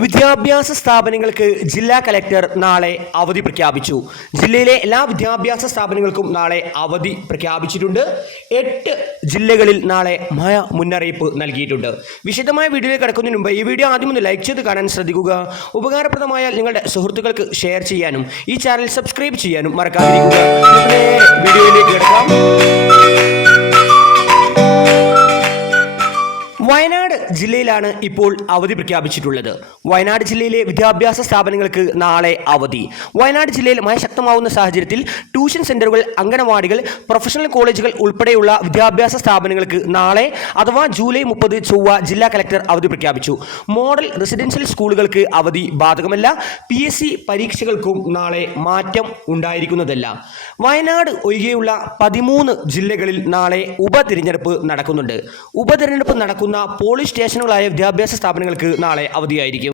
വിദ്യാഭ്യാസ സ്ഥാപനങ്ങൾക്ക് ജില്ലാ കലക്ടർ നാളെ അവധി പ്രഖ്യാപിച്ചു. ജില്ലയിലെ എല്ലാ വിദ്യാഭ്യാസ സ്ഥാപനങ്ങൾക്കും നാളെ അവധി പ്രഖ്യാപിച്ചിട്ടുണ്ട്. എട്ട് ജില്ലകളിൽ നാളെ മഴ മുന്നറിയിപ്പ് നൽകിയിട്ടുണ്ട്. വിശദമായ വീഡിയോയിൽ കിടക്കുന്നതിന് മുമ്പ് ഈ വീഡിയോ ആദ്യം ഒന്ന് ലൈക്ക് ചെയ്ത് കാണാൻ ശ്രദ്ധിക്കുക. ഉപകാരപ്രദമായ നിങ്ങളുടെ സുഹൃത്തുക്കൾക്ക് ഷെയർ ചെയ്യാനും ഈ ചാനൽ സബ്സ്ക്രൈബ് ചെയ്യാനും മറക്കാതിരിക്കുക. വീഡിയോയിലേക്ക് കിടക്കാം. ജില്ലയിലാണ് ഇപ്പോൾ അവധി പ്രഖ്യാപിച്ചിട്ടുള്ളത്. വയനാട് ജില്ലയിലെ വിദ്യാഭ്യാസ സ്ഥാപനങ്ങൾക്ക് നാളെ അവധി. വയനാട് ജില്ലയിൽ മഴ ശക്തമാവുന്ന സാഹചര്യത്തിൽ ട്യൂഷൻ സെന്ററുകൾ അംഗനവാടികൾ പ്രൊഫഷണൽ കോളേജുകൾ ഉൾപ്പെടെയുള്ള വിദ്യാഭ്യാസ സ്ഥാപനങ്ങൾക്ക് നാളെ അഥവാ ജൂലൈ മുപ്പത് ചൊവ്വ ജില്ലാ കലക്ടർ അവധി പ്രഖ്യാപിച്ചു. മോഡൽ റെസിഡൻഷ്യൽ സ്കൂളുകൾക്ക് അവധി ബാധകമല്ല. പി എസ് സി പരീക്ഷകൾക്കും നാളെ മാറ്റം ഉണ്ടായിരിക്കുന്നതല്ല. വയനാട് ഒഴികെയുള്ള പതിമൂന്ന് ജില്ലകളിൽ നാളെ ഉപതിരഞ്ഞെടുപ്പ് നടക്കുന്നുണ്ട്. ഉപതിരഞ്ഞെടുപ്പ് നടക്കുന്ന പോളിംഗ് സ്റ്റേഷനുകളായ വിദ്യാഭ്യാസ സ്ഥാപനങ്ങൾക്ക് നാളെ അവധിയായിരിക്കും.